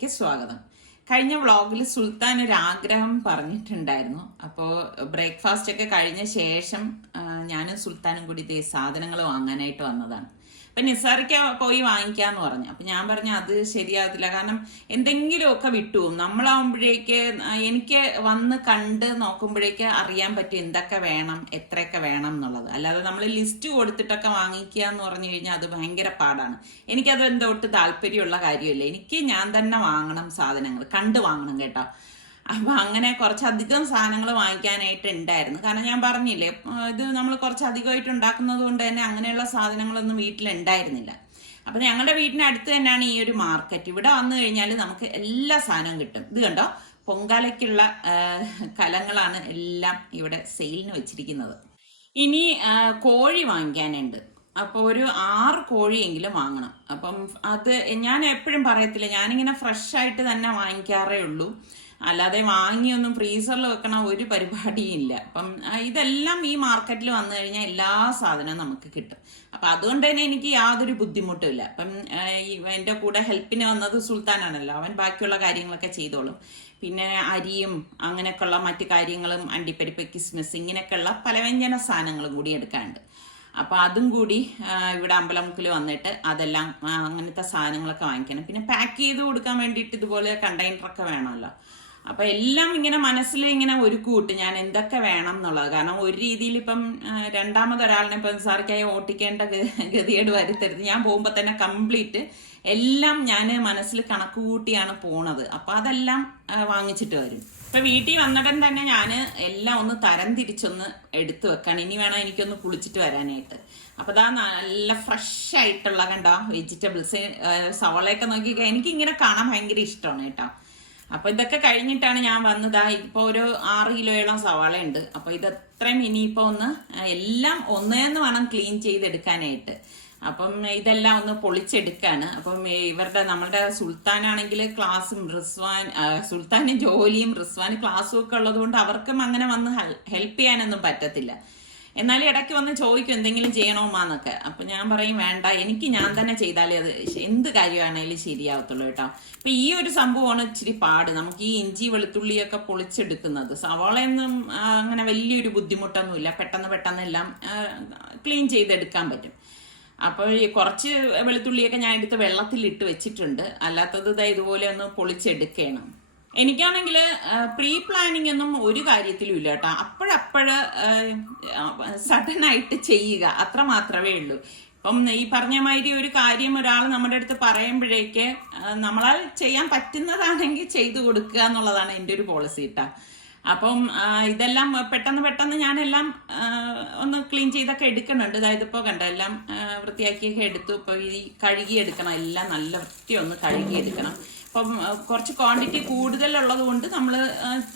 വ്ളോഗിലേക്ക് സ്വാഗതം. കഴിഞ്ഞ വ്ളോഗിൽ സുൽത്താൻ ഒരു ആഗ്രഹം പറഞ്ഞിട്ടുണ്ടായിരുന്നു. അപ്പോൾ ബ്രേക്ക്ഫാസ്റ്റ് ഒക്കെ കഴിഞ്ഞ ശേഷം ഞാനും സുൽത്താനും കൂടി ഇതേ സാധനങ്ങൾ വാങ്ങാനായിട്ട് വന്നതാണ്. അപ്പം നിസാറിക്ക് പോയി വാങ്ങിക്കാന്ന് പറഞ്ഞു. അപ്പം ഞാൻ പറഞ്ഞു അത് ശരിയാകത്തില്ല, കാരണം എന്തെങ്കിലുമൊക്കെ വിട്ടുപോകും. നമ്മളാവുമ്പോഴേക്ക് എനിക്ക് വന്ന് കണ്ട് നോക്കുമ്പോഴേക്ക് അറിയാൻ പറ്റും എന്തൊക്കെ വേണം, എത്രയൊക്കെ വേണം എന്നുള്ളത്. അല്ലാതെ നമ്മൾ ലിസ്റ്റ് കൊടുത്തിട്ടൊക്കെ വാങ്ങിക്കുക എന്ന് പറഞ്ഞു കഴിഞ്ഞാൽ അത് ഭയങ്കര പാടാണ്. എനിക്കത് എന്തൊട്ട് താല്പര്യമുള്ള കാര്യമില്ല. എനിക്ക് ഞാൻ തന്നെ വാങ്ങണം, സാധനങ്ങൾ കണ്ട് വാങ്ങണം കേട്ടോ. അപ്പം അങ്ങനെ കുറച്ചധികം സാധനങ്ങൾ വാങ്ങിക്കാനായിട്ട് ഉണ്ടായിരുന്നു. കാരണം ഞാൻ പറഞ്ഞില്ലേ, ഇത് നമ്മൾ കുറച്ചധികമായിട്ട് ഉണ്ടാക്കുന്നത് കൊണ്ട് തന്നെ അങ്ങനെയുള്ള സാധനങ്ങളൊന്നും വീട്ടിലുണ്ടായിരുന്നില്ല. അപ്പം ഞങ്ങളുടെ വീടിനടുത്ത് തന്നെയാണ് ഈ ഒരു മാർക്കറ്റ്. ഇവിടെ വന്നു കഴിഞ്ഞാൽ നമുക്ക് എല്ലാ സാധനവും കിട്ടും. ഇത് കണ്ടോ, പൊങ്കാലയ്ക്കുള്ള കലങ്ങളാണ് എല്ലാം ഇവിടെ സെയിലിന് വെച്ചിരിക്കുന്നത്. ഇനി കോഴി വാങ്ങിക്കാനുണ്ട്. അപ്പോൾ ഒരു 6 കോഴിയെങ്കിലും വാങ്ങണം. അപ്പം അത് ഞാൻ എപ്പോഴും പറയത്തില്ല, ഞാനിങ്ങനെ ഫ്രഷ് ആയിട്ട് തന്നെ വാങ്ങിക്കാറേ ഉള്ളൂ. അല്ലാതെ വാങ്ങിയൊന്നും ഫ്രീസറിൽ വെക്കണ ഒരു പരിപാടിയും ഇല്ല. അപ്പം ഇതെല്ലാം ഈ മാർക്കറ്റിൽ വന്നു കഴിഞ്ഞാൽ എല്ലാ സാധനവും നമുക്ക് കിട്ടും. അപ്പം അതുകൊണ്ട് തന്നെ എനിക്ക് യാതൊരു ബുദ്ധിമുട്ടും ഇല്ല. അപ്പം എൻ്റെ കൂടെ ഹെൽപ്പിന് വന്നത് സുൽത്താനാണല്ലോ, അവൻ ബാക്കിയുള്ള കാര്യങ്ങളൊക്കെ ചെയ്തോളും. പിന്നെ അരിയും അങ്ങനെയൊക്കെയുള്ള മറ്റു കാര്യങ്ങളും, അണ്ടിപ്പരിപ്പ്, കിസ്മിസ്, ഇങ്ങനെയൊക്കെയുള്ള പലവ്യഞ്ജന സാധനങ്ങളും കൂടി എടുക്കാനുണ്ട്. അപ്പം അതും കൂടി ഇവിടെ അമ്പലമുക്കിൽ വന്നിട്ട് അതെല്ലാം അങ്ങനത്തെ സാധനങ്ങളൊക്കെ വാങ്ങിക്കണം. പിന്നെ പാക്ക് ചെയ്ത് കൊടുക്കാൻ വേണ്ടിയിട്ട് ഇതുപോലെ കണ്ടെയ്നറൊക്കെ വേണമല്ലോ. അപ്പം എല്ലാം ഇങ്ങനെ മനസ്സിൽ ഇങ്ങനെ ഒരു കൂട്ട് ഞാൻ എന്തൊക്കെ വേണം എന്നുള്ളത്. കാരണം ഒരു രീതിയിൽ ഇപ്പം രണ്ടാമതൊരാളിനെ ഇപ്പം സാറിക്കായി ഓട്ടിക്കേണ്ട ഗതികേട് വരുത്തരുത്. ഞാൻ പോകുമ്പോൾ തന്നെ കംപ്ലീറ്റ് എല്ലാം ഞാൻ മനസ്സിൽ കണക്ക് കൂട്ടിയാണ് പോണത്. അപ്പം അതെല്ലാം വാങ്ങിച്ചിട്ട് വരും. ഇപ്പം വീട്ടിൽ വന്നിടൻ തന്നെ ഞാൻ എല്ലാം ഒന്ന് തരം തിരിച്ചൊന്ന് എടുത്തു വെക്കണം. ഇനി വേണം എനിക്കൊന്ന് കുളിച്ചിട്ട് വരാനായിട്ട്. അപ്പം ഇതാ നല്ല ഫ്രഷ് ആയിട്ടുള്ള കണ്ടോ വെജിറ്റബിൾസ്, സവാളയൊക്കെ നോക്കിയൊക്കെ എനിക്കിങ്ങനെ കാണാൻ ഭയങ്കര ഇഷ്ടമാണ് കേട്ടോ. അപ്പോൾ ഇതൊക്കെ കഴിഞ്ഞിട്ടാണ് ഞാൻ വന്നതാ. ഇപ്പോൾ ഒരു 6 കിലോയോളം സവാള ഉണ്ട്. അപ്പോൾ ഇതത്രയും ഇനിയിപ്പോൾ ഒന്ന് എല്ലാം ഒന്നേന്ന് വേണം ക്ലീൻ ചെയ്തെടുക്കാനായിട്ട്. അപ്പം ഇതെല്ലാം ഒന്ന് പൊളിച്ചെടുക്കാണ്. അപ്പം നമ്മളുടെ സുൽത്താനാണെങ്കിൽ ക്ലാസ്സും സുൽത്താന് ജോലിയും റിസ്വാന് ക്ലാസ്സും ഒക്കെ ഉള്ളത് കൊണ്ട് അവർക്കും അങ്ങനെ വന്ന് ഹെൽപ്പ് ചെയ്യാനൊന്നും പറ്റത്തില്ല. എന്നാലും ഇടയ്ക്ക് വന്ന് ചോദിക്കും എന്തെങ്കിലും ചെയ്യണോമാന്നൊക്കെ. അപ്പം ഞാൻ പറയും വേണ്ട, എനിക്ക് ഞാൻ തന്നെ ചെയ്താലേ അത് എന്ത് കാര്യമാണേലും ശരിയാവത്തുള്ളൂ കേട്ടോ. അപ്പം ഈ ഒരു സംഭവമാണ് ഇച്ചിരി പാട്. നമുക്ക് ഈ ഇഞ്ചി വെളുത്തുള്ളിയൊക്കെ പൊളിച്ചെടുക്കുന്നത്. സവാളയൊന്നും അങ്ങനെ വലിയൊരു ബുദ്ധിമുട്ടൊന്നുമില്ല, പെട്ടെന്ന് എല്ലാം ക്ലീൻ ചെയ്തെടുക്കാൻ പറ്റും. അപ്പോൾ കുറച്ച് വെളുത്തുള്ളിയൊക്കെ ഞാൻ എടുത്ത് വെള്ളത്തിലിട്ട് വെച്ചിട്ടുണ്ട്. അല്ലാത്തത് ഇതുപോലെ ഒന്ന് പൊളിച്ചെടുക്കണം. എനിക്കാണെങ്കിൽ പ്രീ പ്ലാനിങ് ഒന്നും ഒരു കാര്യത്തിലും ഇല്ല കേട്ടോ. അപ്പോഴപ്പോഴ് സഡനായിട്ട് ചെയ്യുക, അത്ര മാത്രമേ ഉള്ളൂ. ഇപ്പം ഈ പറഞ്ഞ മാതിരി ഒരു കാര്യം ഒരാൾ നമ്മുടെ അടുത്ത് പറയുമ്പോഴേക്ക് നമ്മളാൽ ചെയ്യാൻ പറ്റുന്നതാണെങ്കിൽ ചെയ്തു കൊടുക്കുക എന്നുള്ളതാണ് എൻ്റെ ഒരു പോളിസി കേട്ടോ. അപ്പം ഇതെല്ലാം പെട്ടെന്ന് ഞാനെല്ലാം ഒന്ന് ക്ലീൻ ചെയ്തൊക്കെ എടുക്കുന്നുണ്ട്. അതായത് ഇപ്പോൾ കണ്ട എല്ലാം വൃത്തിയാക്കിയൊക്കെ എടുത്തു. ഇപ്പോൾ ഈ കഴുകിയെടുക്കണം, എല്ലാം നല്ല വൃത്തി ഒന്ന് കഴുകിയെടുക്കണം. അപ്പം കുറച്ച് ക്വാണ്ടിറ്റി കൂടുതലുള്ളത് കൊണ്ട് നമ്മൾ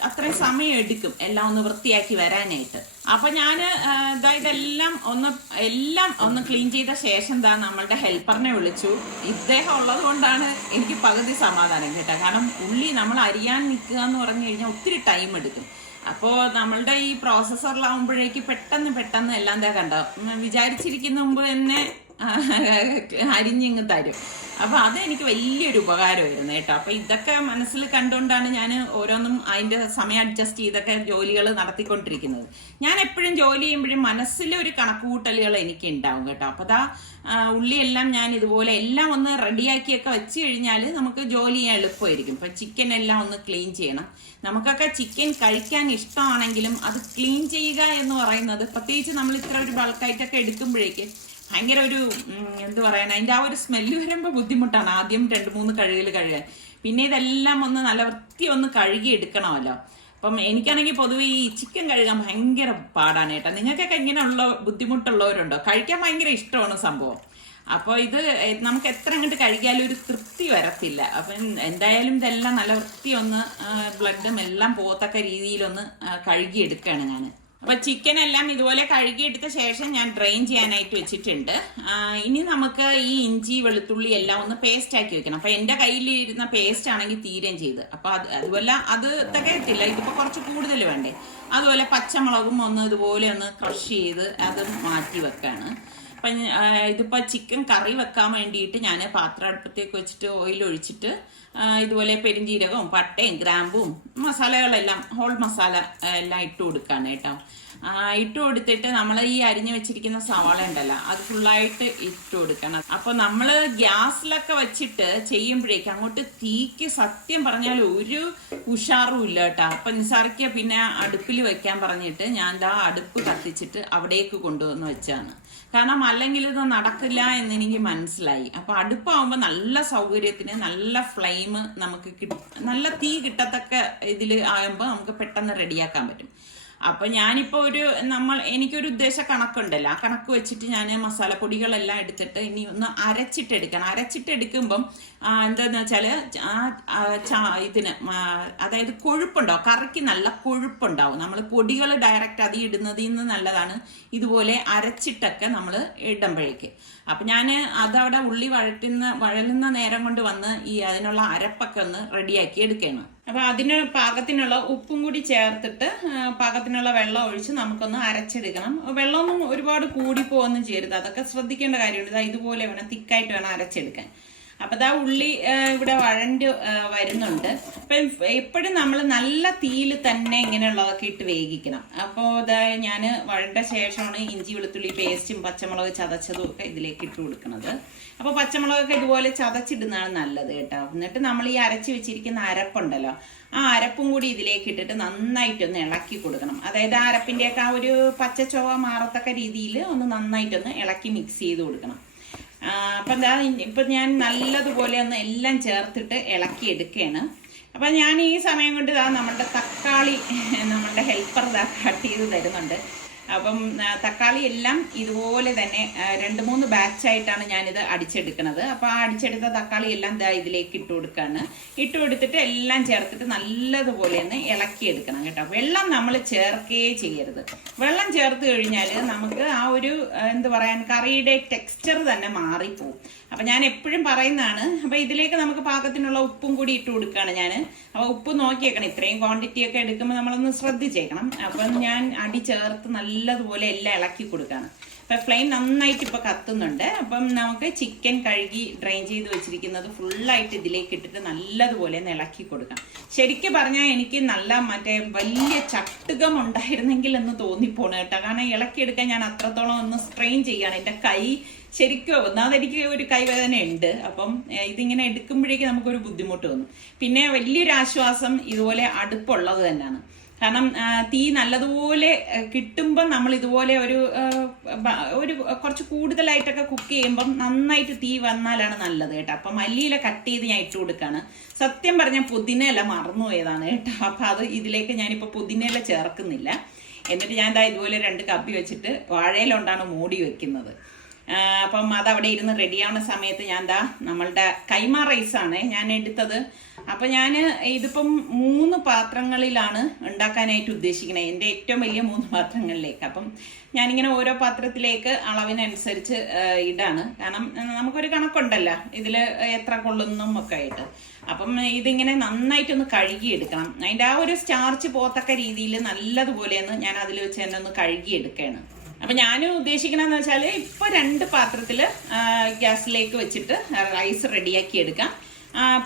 അത്രയും സമയം എടുക്കും എല്ലാം ഒന്ന് വൃത്തിയാക്കി വരാനായിട്ട്. അപ്പം ഞാൻ ഇതെല്ലാം ഒന്ന് ക്ലീൻ ചെയ്ത ശേഷം നമ്മളുടെ ഹെൽപ്പറിനെ വിളിച്ചു. ഇദ്ദേഹം ഉള്ളത് കൊണ്ടാണ് എനിക്ക് പകുതി സമാധാനം കേട്ടോ. കാരണം ഉള്ളി നമ്മൾ അരിയാൻ നിൽക്കുക എന്ന് പറഞ്ഞു കഴിഞ്ഞാൽ ഒത്തിരി ടൈം എടുക്കും. അപ്പോൾ നമ്മളുടെ ഈ പ്രോസസ്സറിലാവുമ്പോഴേക്ക് പെട്ടെന്ന് എല്ലാം കണ്ടോ വിചാരിച്ചിരിക്കുന്ന മുമ്പ് തന്നെ അരിഞ്ഞിങ്ങ് തരും. അപ്പൊ അതെനിക്ക് വലിയൊരു ഉപകാരമായിരുന്നു കേട്ടോ. അപ്പൊ ഇതൊക്കെ മനസ്സിൽ കണ്ടുകൊണ്ടാണ് ഞാൻ ഓരോന്നും അതിന്റെ സമയം അഡ്ജസ്റ്റ് ചെയ്തൊക്കെ ജോലികൾ നടത്തിക്കൊണ്ടിരിക്കുന്നത്. ഞാൻ എപ്പോഴും ജോലി ചെയ്യുമ്പോഴും മനസ്സിലൊരു കണക്കുകൂട്ടലുകൾ എനിക്ക് ഉണ്ടാവും കേട്ടോ. അപ്പൊ ഉള്ളിയെല്ലാം ഞാൻ ഇതുപോലെ എല്ലാം ഒന്ന് റെഡിയാക്കിയൊക്കെ വെച്ച് കഴിഞ്ഞാൽ നമുക്ക് ജോലി ചെയ്യാൻ എളുപ്പമായിരിക്കും. ഇപ്പൊ ചിക്കൻ എല്ലാം ഒന്ന് ക്ലീൻ ചെയ്യണം. നമുക്കൊക്കെ ചിക്കൻ കഴിക്കാൻ ഇഷ്ടമാണെങ്കിലും അത് ക്ലീൻ ചെയ്യുക എന്ന് പറയുന്നത്, പ്രത്യേകിച്ച് നമ്മൾ ഇത്ര ഒരു ബൾക്കായിട്ടൊക്കെ എടുക്കുമ്പോഴേക്ക് ഭയങ്കര ഒരു എന്ത് പറയാൻ, അതിൻ്റെ ആ ഒരു സ്മെല്ല് വരുമ്പോൾ ബുദ്ധിമുട്ടാണ്. ആദ്യം 2-3 കഴുകാൻ, പിന്നെ ഇതെല്ലാം ഒന്ന് നല്ല വൃത്തി ഒന്ന് കഴുകി എടുക്കണമല്ലോ. അപ്പം എനിക്കാണെങ്കിൽ പൊതുവെ ഈ ചിക്കൻ കഴുകാൻ ഭയങ്കര പാടാണ് കേട്ടോ. നിങ്ങൾക്കൊക്കെ ഇങ്ങനെയുള്ള ബുദ്ധിമുട്ടുള്ളവരുണ്ടോ? കഴിക്കാൻ ഭയങ്കര ഇഷ്ടമാണ് സംഭവം. അപ്പോൾ ഇത് നമുക്ക് എത്ര അങ്ങോട്ട് കഴുകിയാലും ഒരു തൃപ്തി വരത്തില്ല. അപ്പം എന്തായാലും ഇതെല്ലാം നല്ല വൃത്തി ഒന്ന് ബ്ലഡും എല്ലാം പോകത്തക്ക രീതിയിലൊന്ന് കഴുകിയെടുക്കുകയാണ് ഞാൻ. അപ്പോൾ ചിക്കൻ എല്ലാം ഇതുപോലെ കഴുകിയെടുത്ത ശേഷം ഞാൻ ഡ്രെയിൻ ചെയ്യാനായിട്ട് വെച്ചിട്ടുണ്ട്. ഇനി നമുക്ക് ഈ ഇഞ്ചി വെളുത്തുള്ളി എല്ലാം ഒന്ന് പേസ്റ്റ് ആക്കി വെക്കണം. അപ്പോൾ എൻ്റെ കയ്യിലിരുന്ന പേസ്റ്റ് ആണെങ്കിൽ തീരെയും ചെയ്ത്, അപ്പോൾ അതുപോലെ അത് തികയത്തില്ല, ഇതിപ്പോൾ കുറച്ച് കൂടുതൽ വേണ്ടേ. അതുപോലെ പച്ചമുളകും ഒന്ന് ഇതുപോലെ ഒന്ന് ക്രഷ് ചെയ്ത് അത് മാറ്റി വെക്കാണ്. അപ്പം ഇതിപ്പോൾ ചിക്കൻ കറി വെക്കാൻ വേണ്ടിയിട്ട് ഞാൻ പാത്രം അടുപ്പത്തേക്ക് വെച്ചിട്ട് ഓയിൽ ഒഴിച്ചിട്ട് ഇതുപോലെ പെരിഞ്ജീരകവും പട്ടയും ഗ്രാമ്പും മസാലകളെല്ലാം ഹോൾ മസാല എല്ലാം ഇട്ട് കൊടുക്കുകയാണ് കേട്ടോ. ഇട്ട് കൊടുത്തിട്ട് നമ്മൾ ഈ അരിഞ്ഞു വെച്ചിരിക്കുന്ന സവാള ഉണ്ടല്ലോ അത് ഫുള്ളായിട്ട് ഇട്ട് കൊടുക്കണം. അപ്പോൾ നമ്മൾ ഗ്യാസിലൊക്കെ വെച്ചിട്ട് ചെയ്യുമ്പോഴേക്കും അങ്ങോട്ട് തീക്ക് സത്യം പറഞ്ഞാൽ ഒരു ഉഷാറും ഇല്ല കേട്ടോ. അപ്പം നിസാറിക്ക് പിന്നെ അടുപ്പിൽ വെക്കാൻ പറഞ്ഞിട്ട് ഞാൻ അടുപ്പ് കത്തിച്ചിട്ട് അവിടേക്ക് കൊണ്ടുവന്ന് വെച്ചാണ്. കാരണം അല്ലെങ്കിൽ ഇത് നടക്കില്ല എന്നെനിക്ക് മനസ്സിലായി. അപ്പോൾ അടുപ്പാകുമ്പോൾ നല്ല സൗകര്യത്തിന് നല്ല ഫ്ലെയിം നമുക്ക് നല്ല തീ കിട്ടത്തക്ക ഇതിൽ ആകുമ്പോൾ നമുക്ക് പെട്ടെന്ന് റെഡിയാക്കാൻ പറ്റും. അപ്പം ഞാനിപ്പോൾ എനിക്കൊരു ഉദ്ദേശ കണക്കുണ്ടല്ലോ, ആ കണക്ക് വെച്ചിട്ട് ഞാൻ മസാലപ്പൊടികളെല്ലാം എടുത്തിട്ട് ഇനി ഒന്ന് അരച്ചിട്ടെടുക്കണം. അരച്ചിട്ടെടുക്കുമ്പം എന്താന്ന് വെച്ചാൽ അതായത് കൊഴുപ്പുണ്ടാവും, കറിക്ക് നല്ല കൊഴുപ്പുണ്ടാവും. നമ്മൾ പൊടികൾ ഡയറക്റ്റ് അതിൽ ഇടുന്നതിൽ നിന്ന് നല്ലതാണ് ഇതുപോലെ അരച്ചിട്ടൊക്കെ നമ്മൾ ഇടുമ്പോഴേക്ക്. അപ്പം ഞാൻ അതവിടെ ഉള്ളി വഴലുന്ന നേരം കൊണ്ട് വന്ന് അതിനുള്ള അരപ്പൊക്കെ ഒന്ന് റെഡിയാക്കി എടുക്കണം. അപ്പൊ അതിന് പാകത്തിനുള്ള ഉപ്പും കൂടി ചേർത്തിട്ട് പാകത്തിനുള്ള വെള്ളം ഒഴിച്ച് നമുക്കൊന്ന് അരച്ചെടുക്കണം. വെള്ളമൊന്നും ഒരുപാട് കൂടിപ്പോവൊന്നും ചെയ്യരുത്, അതൊക്കെ ശ്രദ്ധിക്കേണ്ട കാര്യമുണ്ട്. ഇതുപോലെ വേണം, തിക്കായിട്ട് വേണം അരച്ചെടുക്കാൻ. അപ്പൊ ഉള്ളി ഇവിടെ വഴണ്ട് വരുന്നുണ്ട്. അപ്പൊ എപ്പോഴും നമ്മൾ നല്ല തീയിൽ തന്നെ ഇങ്ങനെയുള്ളതൊക്കെ ഇട്ട് വേവിക്കണം. അപ്പോൾ ഞാൻ വഴണ്ട ശേഷമാണ് ഇഞ്ചി വെളുത്തുള്ളി പേസ്റ്റും പച്ചമുളക് ചതച്ചതും ഒക്കെ ഇതിലേക്ക് ഇട്ട് കൊടുക്കുന്നത്. അപ്പോൾ പച്ചമുളകൊക്കെ ഇതുപോലെ ചതച്ചിടുന്നതാണ് നല്ലത് കേട്ടോ. എന്നിട്ട് നമ്മൾ ഈ അരച്ച് വെച്ചിരിക്കുന്ന അരപ്പുണ്ടല്ലോ, ആ അരപ്പും കൂടി ഇതിലേക്ക് ഇട്ടിട്ട് നന്നായിട്ടൊന്ന് ഇളക്കി കൊടുക്കണം. അതായത് ആ അരപ്പിൻ്റെയൊക്കെ ആ ഒരു പച്ചച്ചൊവ മാറത്തക്ക രീതിയിൽ ഒന്ന് നന്നായിട്ടൊന്ന് ഇളക്കി മിക്സ് ചെയ്ത് കൊടുക്കണം. അപ്പം ഇപ്പം ഞാൻ നല്ലതുപോലെ ഒന്ന് എല്ലാം ചേർത്തിട്ട് ഇളക്കി എടുക്കുകയാണ്. അപ്പം ഞാൻ ഈ സമയം കൊണ്ട് നമ്മളുടെ തക്കാളി നമ്മളുടെ ഹെൽപ്പർ കട്ട് ചെയ്ത് തരുന്നുണ്ട്. അപ്പം തക്കാളി എല്ലാം ഇതുപോലെ തന്നെ 2-3 ബാച്ചായിട്ടാണ് ഞാനിത് അടിച്ചെടുക്കുന്നത്. അപ്പോൾ ആ അടിച്ചെടുത്ത തക്കാളി എല്ലാം ഇതിലേക്ക് ഇട്ട് കൊടുക്കുകയാണ്. ഇട്ട് കൊടുത്തിട്ട് എല്ലാം ചേർത്തിട്ട് നല്ലതുപോലെ ഒന്ന് ഇളക്കിയെടുക്കണം കേട്ടോ. വെള്ളം നമ്മൾ ചേർക്കേ ചെയ്യരുത്. വെള്ളം ചേർത്ത് കഴിഞ്ഞാൽ നമുക്ക് ആ ഒരു കറിയുടെ ടെക്സ്ചർ തന്നെ മാറിപ്പോവും. അപ്പം ഞാൻ എപ്പോഴും പറയുന്നതാണ്. അപ്പം ഇതിലേക്ക് നമുക്ക് പാകത്തിനുള്ള ഉപ്പും കൂടി ഇട്ട് കൊടുക്കുകയാണ് ഞാൻ. അപ്പോൾ ഉപ്പ് നോക്കിയേക്കണം, ഇത്രയും ക്വാണ്ടിറ്റി ഒക്കെ എടുക്കുമ്പോൾ നമ്മളൊന്ന് ശ്രദ്ധിച്ചേക്കണം. അപ്പം ഞാൻ അടി ചേർത്ത് നല്ലതുപോലെ എല്ലാം ഇളക്കി കൊടുക്കുകയാണ്. അപ്പം ഫ്ലെയിം നന്നായിട്ട് ഇപ്പോൾ കത്തുന്നുണ്ട്. അപ്പം നമുക്ക് ചിക്കൻ കഴുകി ഡ്രെയിൻ ചെയ്ത് വെച്ചിരിക്കുന്നത് ഫുള്ളായിട്ട് ഇതിലേക്ക് ഇട്ടിട്ട് നല്ലതുപോലെ ഒന്ന് ഇളക്കി കൊടുക്കാം. ശരിക്കും പറഞ്ഞാൽ എനിക്ക് നല്ല വലിയ ചട്ടുകം ഉണ്ടായിരുന്നെങ്കിൽ എന്ന് തോന്നിപ്പോണ് കേട്ടോ. കാരണം ഇളക്കിയെടുക്കാൻ ഞാൻ അത്രത്തോളം ഒന്ന് സ്ട്രെയിൻ ചെയ്യാണ്. എൻ്റെ കൈ ശരിക്കും ഒന്നാമത് എനിക്ക് ഒരു കൈവേദന ഉണ്ട്. അപ്പം ഇതിങ്ങനെ എടുക്കുമ്പോഴേക്കും നമുക്കൊരു ബുദ്ധിമുട്ട് തോന്നും. പിന്നെ വലിയൊരു ആശ്വാസം ഇതുപോലെ അടുപ്പുള്ളത് തന്നെയാണ്. കാരണം തീ നല്ലതുപോലെ കിട്ടുമ്പം നമ്മൾ ഇതുപോലെ ഒരു കുറച്ച് കൂടുതലായിട്ടൊക്കെ കുക്ക് ചെയ്യുമ്പം നന്നായിട്ട് തീ വന്നാലാണ് നല്ലത് കേട്ടോ. അപ്പം മല്ലിയില കട്ട് ചെയ്ത് ഞാൻ ഇട്ട് കൊടുക്കുകയാണ്. സത്യം പറഞ്ഞാൽ പുതിനയില മറന്നുപോയതാണ് കേട്ടോ. അപ്പം അത് ഇതിലേക്ക് ഞാനിപ്പോൾ പുതിനയില ചേർക്കുന്നില്ല. എന്നിട്ട് ഞാൻ ഇതുപോലെ 2 കപ്പി വെച്ചിട്ട് വാഴയിലുകൊണ്ടാണ് മൂടി വെക്കുന്നത്. അപ്പം അതവിടെ ഇരുന്ന് റെഡിയാവുന്ന സമയത്ത് ഞാൻ നമ്മളുടെ കൈമ റൈസാണ് ഞാൻ എടുത്തത്. അപ്പം ഞാൻ ഇതിപ്പം 3 പാത്രങ്ങളിലാണ് ഉണ്ടാക്കാനായിട്ട് ഉദ്ദേശിക്കുന്നത്, എൻ്റെ ഏറ്റവും വലിയ 3 പാത്രങ്ങളിലേക്ക്. അപ്പം ഞാനിങ്ങനെ ഓരോ പാത്രത്തിലേക്ക് അളവിനനുസരിച്ച് ഇടാണ്. കാരണം നമുക്കൊരു കണക്കുണ്ടല്ലോ ഇതിൽ എത്ര കൊള്ളുന്നും ഒക്കെ ആയിട്ട്. അപ്പം ഇതിങ്ങനെ നന്നായിട്ടൊന്ന് കഴുകിയെടുക്കണം. അതിൻ്റെ ആ ഒരു സ്റ്റാർച്ച് പോത്തക്ക രീതിയിൽ നല്ലതുപോലെ ഞാൻ അതിൽ വെച്ച് തന്നെ ഒന്ന് കഴുകിയെടുക്കുകയാണ്. അപ്പം ഞാനും ഉദ്ദേശിക്കണമെന്ന് വെച്ചാൽ ഇപ്പോൾ 2 പാത്രത്തിൽ ഗ്യാസിലേക്ക് വെച്ചിട്ട് റൈസ് റെഡിയാക്കി എടുക്കാം.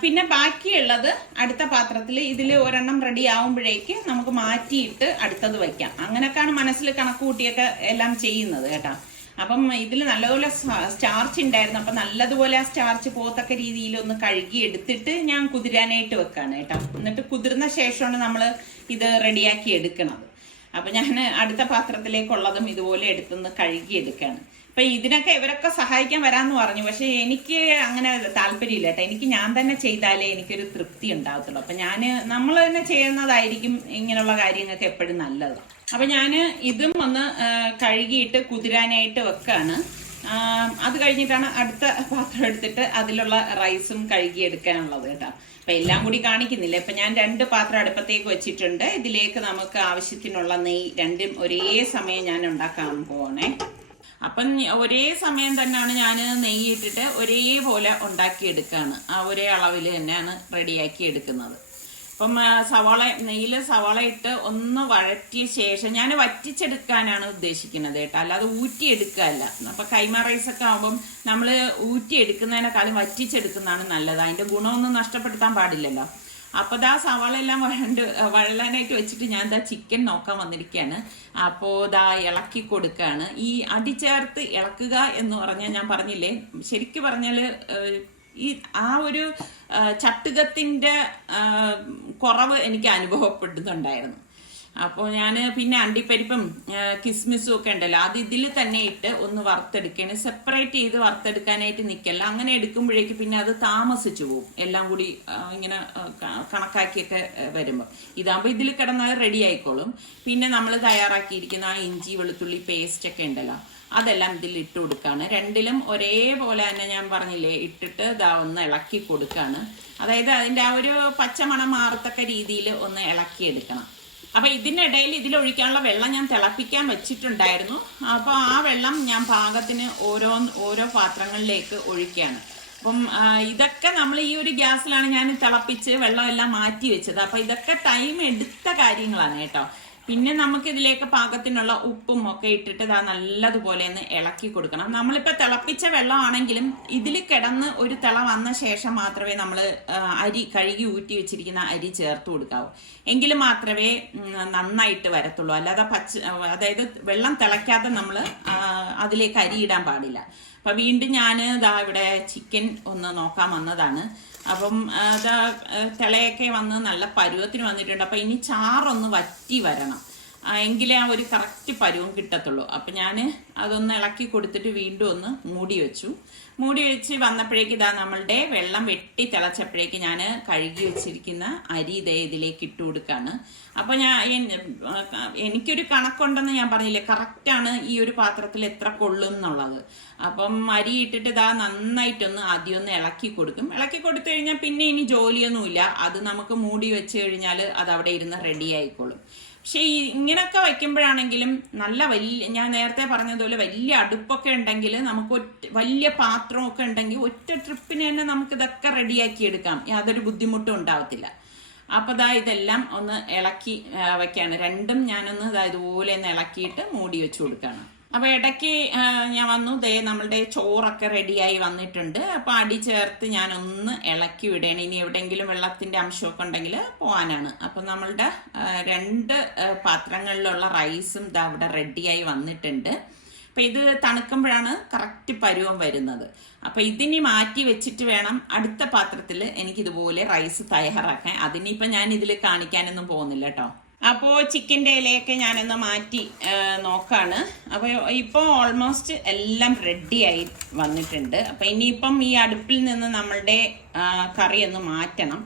പിന്നെ ബാക്കിയുള്ളത് അടുത്ത പാത്രത്തിൽ ഇതിൽ ഒരെണ്ണം റെഡി ആവുമ്പോഴേക്ക് നമുക്ക് മാറ്റിയിട്ട് അടുത്തത് വയ്ക്കാം. അങ്ങനെയൊക്കെയാണ് മനസ്സിൽ കണക്ക് കൂട്ടിയൊക്കെ എല്ലാം ചെയ്യുന്നത് കേട്ടോ. അപ്പം ഇതിൽ നല്ലതുപോലെ സ്റ്റാർച്ച് ഉണ്ടായിരുന്നു. അപ്പം നല്ലതുപോലെ ആ സ്റ്റാർച്ച് പോത്തക്ക രീതിയിൽ ഒന്ന് കഴുകി എടുത്തിട്ട് ഞാൻ കുതിരാനായിട്ട് വെക്കാണ് കേട്ടോ. എന്നിട്ട് കുതിർന്ന ശേഷമാണ് നമ്മൾ ഇത് റെഡിയാക്കി എടുക്കുന്നത്. അപ്പം ഞാൻ അടുത്ത പാത്രത്തിലേക്കുള്ളതും ഇതുപോലെ എടുത്തുനിന്ന് കഴുകി എടുക്കുകയാണ്. അപ്പം ഇതിനൊക്കെ ഇവരൊക്കെ സഹായിക്കാൻ വരാമെന്ന് പറഞ്ഞു. പക്ഷെ എനിക്ക് അങ്ങനെ താല്പര്യമില്ല കേട്ടോ. എനിക്ക് ഞാൻ തന്നെ ചെയ്താലേ എനിക്കൊരു തൃപ്തി ഉണ്ടാകത്തുള്ളൂ. അപ്പം നമ്മൾ തന്നെ ചെയ്യുന്നതായിരിക്കും ഇങ്ങനെയുള്ള കാര്യങ്ങൾക്ക് എപ്പോഴും നല്ലത്. അപ്പം ഞാൻ ഇതും ഒന്ന് കഴുകിയിട്ട് കുതിരാനായിട്ട് വെക്കാണ്. അത് കഴിഞ്ഞിട്ടാണ് അടുത്ത പാത്രം എടുത്തിട്ട് അതിലുള്ള റൈസും കഴുകി എടുക്കാനുള്ളത് കേട്ടോ. അപ്പം എല്ലാം കൂടി കാണിക്കുന്നില്ല. ഇപ്പം ഞാൻ 2 പാത്രം അടുപ്പത്തേക്ക് വെച്ചിട്ടുണ്ട്. ഇതിലേക്ക് നമുക്ക് ആവശ്യത്തിനുള്ള നെയ്യ് 2ഉം ഒരേ സമയം ഞാൻ ഉണ്ടാക്കാൻ പോകണേ. അപ്പം ഒരേ സമയം തന്നെയാണ് ഞാൻ നെയ്യ് ഇട്ടിട്ട് ഒരേപോലെ ഉണ്ടാക്കിയെടുക്കുകയാണ്. ആ ഒരേ അളവിൽ തന്നെയാണ് റെഡിയാക്കി എടുക്കുന്നത്. അപ്പം നെയ്യിൽ സവാള ഇട്ട് ഒന്ന് വഴറ്റിയ ശേഷം ഞാൻ വറ്റിച്ചെടുക്കാനാണ് ഉദ്ദേശിക്കുന്നത് കേട്ടോ, അല്ലാതെ ഊറ്റിയെടുക്കുകയല്ല. അപ്പം കൈമ റൈസൊക്കെ ആകുമ്പം നമ്മൾ ഊറ്റിയെടുക്കുന്നതിനേക്കാളും വറ്റിച്ചെടുക്കുന്നതാണ് നല്ലത്. അതിൻ്റെ ഗുണമൊന്നും നഷ്ടപ്പെടുത്താൻ പാടില്ലല്ലോ. അപ്പോൾ സവാള എല്ലാം വഴലാനായിട്ട് വെച്ചിട്ട് ഞാൻ ചിക്കൻ നോക്കാൻ വന്നിരിക്കുകയാണ്. അപ്പോൾ ഇളക്കി കൊടുക്കുകയാണ്. ഈ അടിചേർത്ത് ഇളക്കുക എന്ന് പറഞ്ഞാൽ ഞാൻ പറഞ്ഞില്ലേ, ശരിക്കും പറഞ്ഞാൽ ഈ ആ ഒരു ചട്ടുകത്തിൻ്റെ കുറവ് എനിക്ക് അനുഭവപ്പെടുന്നുണ്ടായിരുന്നു. അപ്പോൾ ഞാൻ പിന്നെ അണ്ടിപ്പരിപ്പും കിസ്മിസും ഒക്കെ ഉണ്ടല്ലോ, അത് ഇതിൽ തന്നെ ഇട്ട് ഒന്ന് വറുത്തെടുക്കുകയാണ്. സെപ്പറേറ്റ് ചെയ്ത് വറുത്തെടുക്കാനായിട്ട് നിൽക്കല്ല. അങ്ങനെ എടുക്കുമ്പോഴേക്ക് പിന്നെ അത് താമസിച്ചു പോകും, എല്ലാം കൂടി ഇങ്ങനെ കണക്കാക്കിയൊക്കെ വരുമ്പോൾ. ഇതാകുമ്പോൾ ഇതിൽ കിടന്നത് റെഡി ആയിക്കോളും. പിന്നെ നമ്മൾ തയ്യാറാക്കിയിരിക്കുന്ന ആ ഇഞ്ചി വെളുത്തുള്ളി പേസ്റ്റൊക്കെ ഉണ്ടല്ലോ, അതെല്ലാം ഇതിൽ ഇട്ട് കൊടുക്കുകയാണ്. രണ്ടിലും ഒരേപോലെ തന്നെ ഞാൻ പറഞ്ഞില്ലേ ഇട്ടിട്ട് ഒന്ന് ഇളക്കി കൊടുക്കുകയാണ്. അതായത് അതിൻ്റെ ആ ഒരു പച്ചമണം മാറത്തക്ക രീതിയിൽ ഒന്ന് ഇളക്കിയെടുക്കണം. അപ്പം ഇതിനിടയിൽ ഇതിലൊഴിക്കാനുള്ള വെള്ളം ഞാൻ തിളപ്പിക്കാൻ വെച്ചിട്ടുണ്ടായിരുന്നു. അപ്പോൾ ആ വെള്ളം ഞാൻ പാകത്തിന് ഓരോ പാത്രങ്ങളിലേക്ക് ഒഴിക്കുകയാണ്. അപ്പം ഇതൊക്കെ നമ്മൾ ഈ ഒരു ഗ്യാസിലാണ് ഞാൻ തിളപ്പിച്ച് വെള്ളമെല്ലാം മാറ്റി വെച്ചത്. അപ്പം ഇതൊക്കെ ടൈം എടുത്ത കാര്യങ്ങളാണ് കേട്ടോ. പിന്നെ നമുക്ക് ഇതിലേക്ക് പാകത്തിനുള്ള ഉപ്പും ഒക്കെ ഇട്ടിട്ട് നല്ലതുപോലെ ഒന്ന് ഇളക്കി കൊടുക്കണം. നമ്മളിപ്പോൾ തിളപ്പിച്ച വെള്ളമാണെങ്കിലും ഇതിൽ കിടന്ന് ഒരു തിള വന്ന ശേഷം മാത്രമേ നമ്മൾ അരി കഴുകി ഊറ്റി വെച്ചിരിക്കുന്ന അരി ചേർത്ത് കൊടുക്കാവൂ. എങ്കിലും മാത്രമേ നന്നായിട്ട് വരത്തുള്ളൂ. അല്ലാതെ അതായത് വെള്ളം തിളയ്ക്കാതെ നമ്മൾ അതിലേക്ക് അരി ഇടാൻ പാടില്ല. അപ്പം വീണ്ടും ഞാൻ ഇവിടെ ചിക്കൻ ഒന്ന് നോക്കാൻ വന്നതാണ്. അപ്പം തിളയൊക്കെ വന്ന് നല്ല പരുവത്തിന് വന്നിട്ടുണ്ട്. അപ്പം ഇനി ചാറൊന്ന് വറ്റി വരണം, എങ്കിലേ ആ ഒരു കറക്റ്റ് പരുവം കിട്ടത്തുള്ളൂ. അപ്പം ഞാൻ അതൊന്ന് ഇളക്കി കൊടുത്തിട്ട് വീണ്ടും ഒന്ന് മൂടി വെച്ച് വന്നപ്പോഴേക്ക് നമ്മളുടെ വെള്ളം വെട്ടി തിളച്ചപ്പോഴേക്ക് ഞാൻ കഴുകി വെച്ചിരിക്കുന്ന അരി ഇതിലേക്ക് ഇട്ട് കൊടുക്കുകയാണ്. അപ്പോൾ എനിക്കൊരു കണക്കുണ്ടെന്ന് ഞാൻ പറഞ്ഞില്ലേ, കറക്റ്റാണ് ഈ ഒരു പാത്രത്തിൽ എത്ര കൊള്ളും എന്നുള്ളത്. അപ്പം അരി ഇട്ടിട്ട് നന്നായിട്ടൊന്ന് ആദ്യം ഒന്ന് ഇളക്കി കൊടുക്കും. ഇളക്കി കൊടുത്തു കഴിഞ്ഞാൽ പിന്നെ ഇനി ജോലിയൊന്നുമില്ല, അത് നമുക്ക് മൂടി വെച്ച് കഴിഞ്ഞാൽ അത് അവിടെ ഇരുന്ന് റെഡി ആയിക്കോളും. പക്ഷെ ഇങ്ങനെയൊക്കെ വയ്ക്കുമ്പോഴാണെങ്കിലും നല്ല ഞാൻ നേരത്തെ പറഞ്ഞതുപോലെ വലിയ അടുപ്പൊക്കെ ഉണ്ടെങ്കിൽ നമുക്ക് വലിയ പാത്രമൊക്കെ ഉണ്ടെങ്കിൽ ഒറ്റ ട്രിപ്പിന് തന്നെ നമുക്ക് ഇതൊക്കെ റെഡിയാക്കി എടുക്കാം, യാതൊരു ബുദ്ധിമുട്ടും ഉണ്ടാവത്തില്ല. അപ്പോൾ ഇതെല്ലാം ഒന്ന് ഇളക്കി വയ്ക്കുകയാണ്. രണ്ടും ഞാനൊന്ന് ഇതുപോലെ ഒന്ന് ഇളക്കിയിട്ട് മൂടി വെച്ച് കൊടുക്കുകയാണ്. അപ്പോൾ ഇടയ്ക്ക് ഞാൻ വന്നു, നമ്മളുടെ ചോറൊക്കെ റെഡിയായി വന്നിട്ടുണ്ട്. അപ്പോൾ അടി ചേർത്ത് ഞാനൊന്ന് ഇളക്കി വിടണം. ഇനി എവിടെയെങ്കിലും വെള്ളത്തിൻ്റെ അംശമൊക്കെ ഉണ്ടെങ്കിൽ പോകാനാണ്. അപ്പം നമ്മളുടെ 2 പാത്രങ്ങളിലുള്ള റൈസും അവിടെ റെഡിയായി വന്നിട്ടുണ്ട്. അപ്പം ഇത് തണുക്കുമ്പോഴാണ് കറക്റ്റ് പരുവം വരുന്നത്. അപ്പം ഇതിനി മാറ്റി വെച്ചിട്ട് വേണം അടുത്ത പാത്രത്തിൽ എനിക്കിതുപോലെ റൈസ് തയ്യാറാക്കാൻ. അതിനിപ്പം ഞാൻ ഇതിൽ കാണിക്കാനൊന്നും പോകുന്നില്ല കേട്ടോ. അപ്പോൾ ചിക്കൻ്റെ ഇലയൊക്കെ ഞാനൊന്ന് മാറ്റി നോക്കാണ്. അപ്പോൾ ഇപ്പോൾ ഓൾമോസ്റ്റ് എല്ലാം റെഡിയായി വന്നിട്ടുണ്ട്. അപ്പോൾ ഇനിയിപ്പം ഈ അടുപ്പിൽ നിന്ന് നമ്മളുടെ കറി ഒന്ന് മാറ്റണം.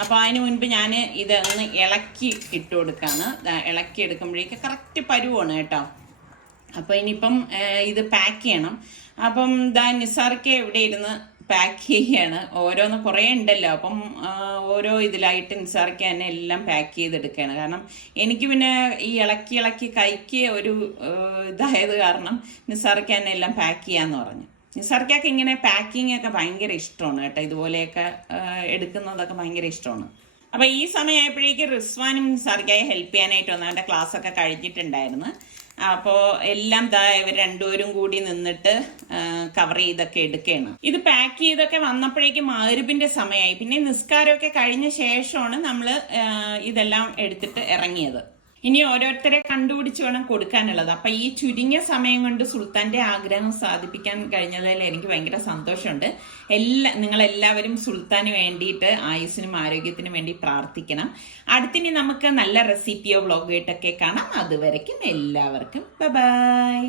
അപ്പോൾ അതിന് മുൻപ് ഞാൻ ഇതൊന്ന് ഇളക്കി ഇട്ട് കൊടുക്കുകയാണ്. ഇളക്കി എടുക്കുമ്പോഴേക്ക് കറക്റ്റ് പരുവാണ് കേട്ടോ. അപ്പോൾ ഇനിയിപ്പം ഇത് പാക്ക് ചെയ്യണം. അപ്പം നിസാർക്ക് ഇവിടെ ഇരുന്ന് പാക്ക് ചെയ്യാണ്. ഓരോന്ന് കുറേ ഉണ്ടല്ലോ, അപ്പം ഓരോ ഇതിലായിട്ട് നിസാർക്ക് തന്നെ എല്ലാം പാക്ക് ചെയ്തെടുക്കുകയാണ്. കാരണം എനിക്ക് പിന്നെ ഈ ഇളക്കി കൈക്ക് ഒരു ഇതായത് കാരണം നിസാർക്ക് തന്നെ എല്ലാം പാക്ക് ചെയ്യാന്ന് പറഞ്ഞു. നിസാർക്കൊക്കെ ഇങ്ങനെ പാക്കിംഗ് ഒക്കെ ഭയങ്കര ഇഷ്ടമാണ് കേട്ടോ. ഇതുപോലെയൊക്കെ എടുക്കുന്നതൊക്കെ ഭയങ്കര ഇഷ്ടമാണ്. അപ്പോൾ ഈ സമയമായപ്പോഴേക്ക് റിസ്വാനും നിസാർക്കായി ഹെൽപ്പ് ചെയ്യാനായിട്ട് വന്നു. അവൻ്റെ ക്ലാസ്സൊക്കെ കഴിഞ്ഞിട്ടുണ്ടായിരുന്നു. അപ്പോൾ എല്ലാം ഇവർ രണ്ടുപേരും കൂടി നിന്നിട്ട് കവർ ചെയ്തൊക്കെ എടുക്കുകയാണ്. ഇത് പാക്ക് ചെയ്തൊക്കെ വന്നപ്പോഴേക്കും മഗ്‌രിബിന്റെ സമയമായി. പിന്നെ നിസ്കാരമൊക്കെ കഴിഞ്ഞ ശേഷമാണ് നമ്മൾ ഇതെല്ലാം എടുത്തിട്ട് ഇറങ്ങിയത്. ഇനി ഓരോരുത്തരെ കണ്ടുപിടിച്ച് വേണം കൊടുക്കാനുള്ളത്. അപ്പം ഈ ചുരുങ്ങിയ സമയം കൊണ്ട് സുൽത്താൻ്റെ ആഗ്രഹം സാധിപ്പിക്കാൻ കഴിഞ്ഞതിൽ എനിക്ക് ഭയങ്കര സന്തോഷമുണ്ട്. നിങ്ങളെല്ലാവരും സുൽത്താന് വേണ്ടിയിട്ട് ആയുസ്സിനും ആരോഗ്യത്തിനും വേണ്ടി പ്രാർത്ഥിക്കണം. അടുത്തിനി നമുക്ക് നല്ല റെസിപ്പിയോ വ്ളോഗായിട്ടൊക്കെ കാണാം. അതുവരയ്ക്കും എല്ലാവർക്കും ബൈ.